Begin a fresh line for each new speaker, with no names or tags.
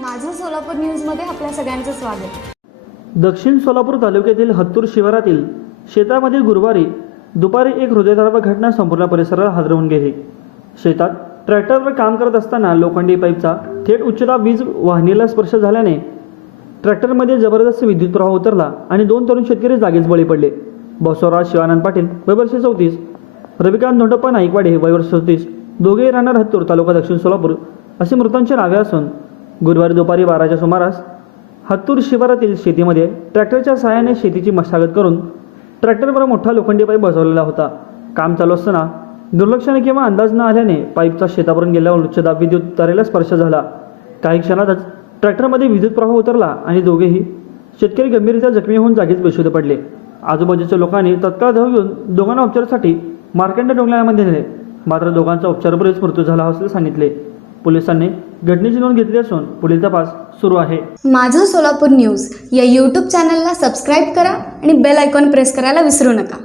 माझं सोलापूर न्यूजमध्ये आपल्या सगळ्यांचं स्वागत.
दक्षिण सोलापूर तालुक्यातील हत्तूर शिवारातील शेतामध्ये गुरुवारी दुपारी एक हृदयद्रावक घटना संपूर्ण परिसराला हादरवून गेली. शेतात ट्रॅक्टरवर काम करत असताना लोखंडी पाईपचा थेट उच्चता वीज वाहिनीला स्पर्श झाल्याने ट्रॅक्टरमध्ये जबरदस्त विद्युत प्रवाह उतरला आणि दोन तरुण शेतकरी जागीच बळी पडले. बसवराज शिवानंद पाटील वयवर्ष चौतीस रविकांत धोंडप्पा नाईकवाडे वयवर्ष चौतीस दोघेही राहणार हत्तूर तालुका दक्षिण सोलापूर अशी मृतांची नावे असून गुरुवारी दुपारी बाराच्या सुमारास हत्तूर शिवारातील शेतीमध्ये ट्रॅक्टरच्या सहाय्याने शेतीची मशागत करून ट्रॅक्टरवर मोठा लोखंडी पाईप बसवलेला होता. काम चालू असताना दुर्लक्षाने किंवा अंदाज न आल्याने पाईपचा शेतावरून गेल्यावर उच्चदाब विद्युत तारेला स्पर्श झाला. काही क्षणातच ट्रॅक्टरमध्ये विद्युत प्रवाह उतरला आणि दोघेही शेतकरी गंभीररित्या जखमी होऊन जागीच बेशुद्ध पडले. आजूबाजूच्या लोकांनी तत्काळ धाव घेऊन दोघांना उपचारासाठी मार्कंड रुग्णालयामध्ये नेले. मात्र दोघांचा उपचारपूर्वीच मृत्यू झाला असल्याचे सांगितले. पोलिसांनी घटनेची नोंद घेतली असून पुढील तपास सुरू आहे.
माझं सोलापूर न्यूज या यूट्यूब चॅनलला सबस्क्राईब करा आणि बेल आयकॉन प्रेस करायला विसरू नका.